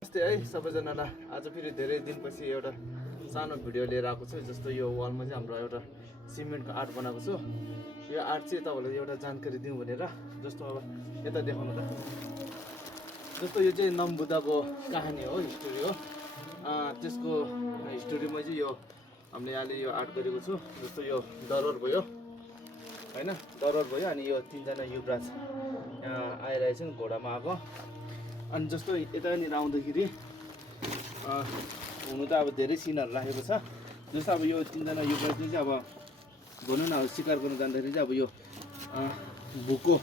नमस्ते है सबैजनालाई। आज फेरि धेरै दिनपछि एउटा सानो भिडियो लिएर आएको छु। जस्तो यो वालमा चाहिँ हाम्रो एउटा सिमेन्टको आर्ट बनाएको छु। यो आर्ट चाहिँ तपाईँलाई एउटा जानकारी दिउँ भनेर। जस्तो अब यता देखाउनु त। जस्तो यो चाहिँ नम्बुदाको कहानी हो, हिस्टोरी हो। त्यसको हिस्टोरीमा चाहिँ यो हामीले अहिले यो आर्ट गरेको छु। जस्तो यो दरबार भयो हैन, दरबार भयो। अनि यो तीनजना युवराज आइरहेछन् घोडामा आएको। अनि जस्तो यतानिर आउँदाखेरि हुनु त अब धेरै सिनहरू राखेको छ। जस्तो अब यो तीनजना युवराजले चाहिँ अब भनौँ न शिकार गर्नु जाँदाखेरि चाहिँ अब यो भुको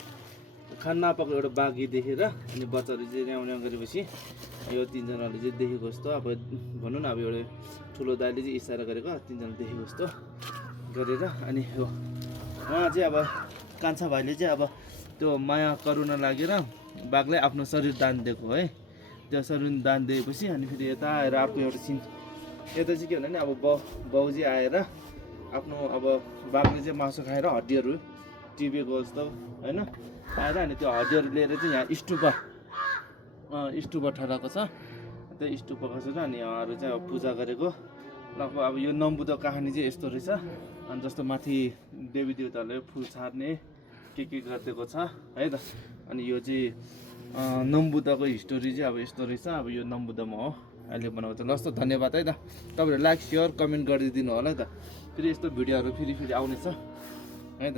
खान नपाएको एउटा बाघी देखेर अनि बच्चाहरू चाहिँ न्याउ न्याउ गरेपछि यो तीनजनाले चाहिँ देखेको जस्तो अब भनौँ न अब एउटा ठुलो दाइले चाहिँ इसारा गरेको तीनजना देखेको जस्तो गरेर अनि यो उहाँ चाहिँ अब कान्छा भाइले चाहिँ अब त्यो माया करुणा लागेर बाघलाई आफ्नो शरीर दान दिएको है। त्यो शरीर दान दिएपछि अनि फेरि यता आएर अर्को एउटा सिन यता चाहिँ के भन्दा नि अब बाउजी आएर आफ्नो अब बाघले चाहिँ मासु खाएर हड्डीहरू टिपेको जस्तो होइन आएर अनि त्यो हड्डीहरू लिएर चाहिँ यहाँ स्टुपा ठडाएको छ। त्यो स्टुपा खसेर अनि उहाँहरू चाहिँ अब पूजा गरेको लगभग अब यो नम्बुदा कहानी चाहिँ यस्तो रहेछ। अनि जस्तो माथि देवी देवताहरूले फुल छार्ने के गरिदिएको छ है त। अनि यो चाहिँ नम्बुदाको हिस्टोरी चाहिँ अब यस्तो रहेछ। अब यो नम्बुदामा हो अहिले बनाएको छ। लस्तो धन्यवाद है त। तपाईँहरू लाइक सेयर कमेन्ट गरिदिनु होला है त। फेरि यस्तो भिडियोहरू फेरि आउनेछ है त।